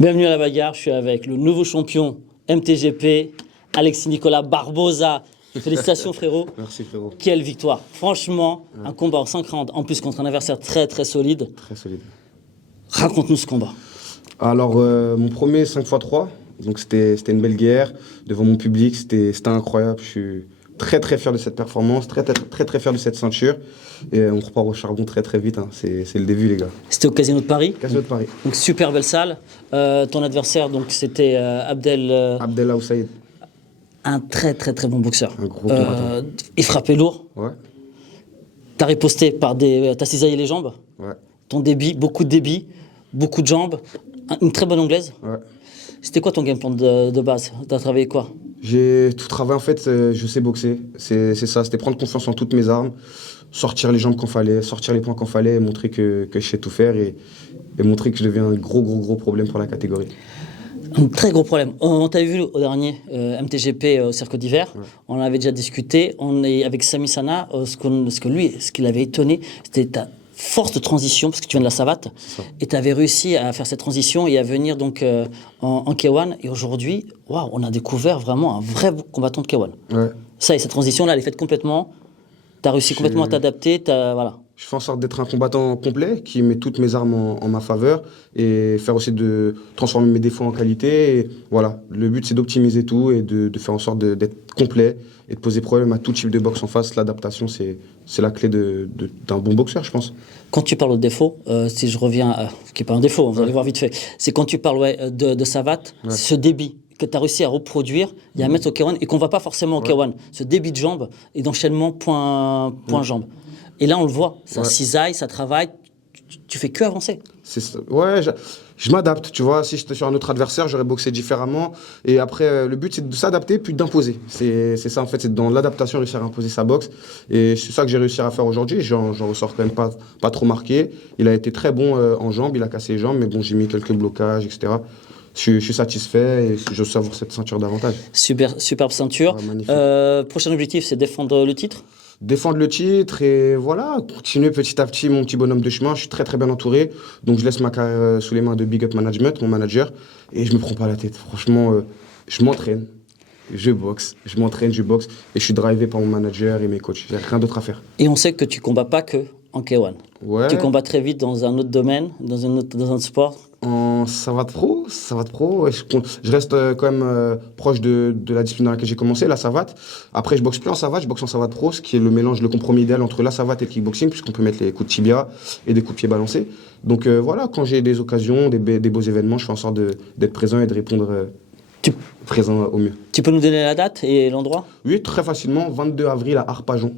Bienvenue à la bagarre, je suis avec le nouveau champion MTGP, Alexis Nicolas Barbosa. Félicitations frérot. Merci frérot. Quelle victoire. Franchement, un combat en 5 rounds, en plus contre un adversaire très solide. Très solide. Raconte-nous ce combat. Alors, mon premier 5x3, donc c'était une belle guerre devant mon public, c'était incroyable. Je suis très fier de cette performance, très fier de cette ceinture. Et on repart au charbon très vite, hein. C'est le début les gars. C'était au Casino de Paris. Casino de Paris. Donc super belle salle. Ton adversaire, donc c'était Abdel Aoussaïd. Un très bon boxeur. Un gros combattant. Il frappait lourd. Ouais. T'as riposté par t'as cisaillé les jambes. Ouais. Ton débit, beaucoup de débit, beaucoup de jambes, une très bonne anglaise. Ouais. C'était quoi ton game plan de base? T'as travaillé quoi? J'ai tout travaillé en fait, je sais boxer. C'est ça, c'était prendre confiance en toutes mes armes, sortir les jambes quand fallait, sortir les poings quand fallait, et montrer que je sais tout faire et montrer que je deviens un gros problème pour la catégorie. Un très gros problème. On t'avait vu au dernier MTGP au Cirque d'hiver. Ouais. On en avait déjà discuté. On est avec Sami Sana. Ce qui l'avait étonné, c'était ta force de transition, parce que tu viens de la savate. Et tu avais réussi à faire cette transition et à venir donc en K1. Et aujourd'hui, waouh, on a découvert vraiment un vrai combattant de K1. Ouais. Ça et cette transition-là, elle est faite complètement. Tu as réussi complètement à t'adapter. Voilà. Je fais en sorte d'être un combattant complet qui met toutes mes armes en ma faveur et faire aussi de transformer mes défauts en qualité. Et voilà, le but c'est d'optimiser tout et de faire en sorte d'être complet et de poser problème à tout type de boxe en face. L'adaptation c'est la clé d'un bon boxeur, je pense. Quand tu parles de défaut, si je reviens, ce qui n'est pas un défaut, vous allez voir vite fait, c'est quand tu parles de savate, ce débit que tu as réussi à reproduire et à mettre au K1 et qu'on ne voit pas forcément au K1, ce débit de jambes et d'enchaînement point-jambe. Et là, on le voit, ça cisaille, ça travaille, tu fais que avancer. Ouais, je m'adapte, tu vois. Si j'étais sur un autre adversaire, j'aurais boxé différemment. Et après, le but, c'est de s'adapter puis d'imposer. C'est ça, en fait, c'est dans l'adaptation, réussir à imposer sa boxe. Et c'est ça que j'ai réussi à faire aujourd'hui. J'en ressors quand même pas trop marqué. Il a été très bon en jambes, il a cassé les jambes, mais bon, j'ai mis quelques blocages, etc. Je suis satisfait et je savoure cette ceinture davantage. Superbe ceinture. Prochain objectif, c'est défendre le titre? Défendre le titre et voilà, continuer petit à petit mon petit bonhomme de chemin. Je suis très bien entouré, donc je laisse ma carrière sous les mains de Big Up Management, mon manager, et je me prends pas la tête. Franchement, je m'entraîne, je boxe, et je suis drivé par mon manager et mes coachs. J'ai rien d'autre à faire. Et on sait que tu combats pas que en K1. Ouais. Tu combats très vite dans un autre domaine, dans un autre sport. En savate pro, je reste quand même proche de la discipline dans laquelle j'ai commencé, la savate. Après, je boxe plus en savate, je boxe en savate pro, ce qui est le mélange, le compromis idéal entre la savate et le kickboxing, puisqu'on peut mettre les coups de tibia et des coups de pied balancés. Donc voilà, quand j'ai des occasions, des beaux événements, je fais en sorte d'être présent et de répondre présent au mieux. Tu peux nous donner la date et l'endroit? Oui, très facilement, 22 avril à Arpajon,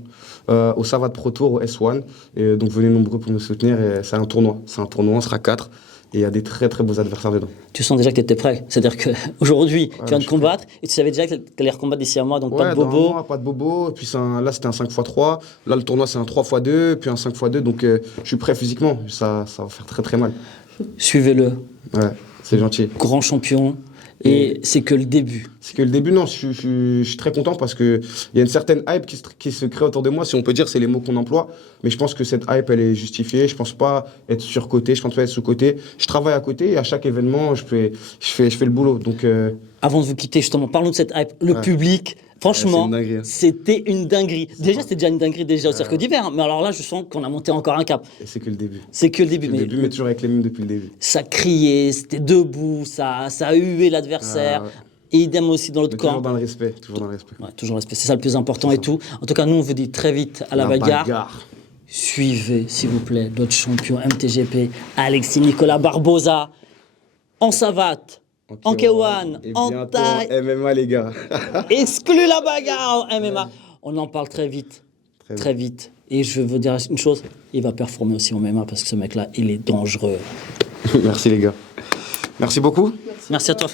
au Savate Pro Tour, au S1. Et donc venez nombreux pour nous soutenir, c'est un tournoi, on sera 4. Et il y a des très beaux adversaires dedans. Tu sens déjà que tu étais prêt. C'est-à-dire qu'aujourd'hui, tu viens de combattre et tu savais déjà que tu allais recombattre d'ici un mois, donc pas de bobo. Dans un mois, pas de bobo. Et puis là, c'était un 5x3. Là, le tournoi, c'est un 3x2, puis un 5x2. Donc, je suis prêt physiquement. Ça va faire très mal. Suivez-le. Ouais, c'est gentil. Grand champion. Et c'est que le début. C'est que le début, non, je suis très content parce qu'il y a une certaine hype qui se crée autour de moi. Si on peut dire, c'est les mots qu'on emploie. Mais je pense que cette hype, elle est justifiée. Je pense pas être surcoté, je pense pas être sous-coté. Je travaille à côté et à chaque événement, je fais le boulot. Donc, Avant de vous quitter, justement, parlons de cette hype. Le public, franchement, c'était une dinguerie. Déjà, c'était déjà une dinguerie au Cirque d'hiver. Hein. Mais alors là, je sens qu'on a monté encore un cap. Et c'est que le début. C'est que le début. Mais toujours avec les mêmes depuis le début. Ça criait, c'était debout, ça a hué l'adversaire. Et idem aussi dans l'autre camp. Toujours dans le respect. Ouais, toujours le respect, c'est ça le plus important et tout. En tout cas, nous, on vous dit très vite à la bagarre. Suivez, s'il vous plaît, notre champion MTGP, Alexis Nicolas Barbosa, en savate, en K1, en taille. MMA, les gars. Exclu la bagarre en MMA. On en parle très vite. Très vite. Et je veux vous dire une chose, il va performer aussi en MMA parce que ce mec-là, il est dangereux. Merci les gars. Merci beaucoup. Merci à toi.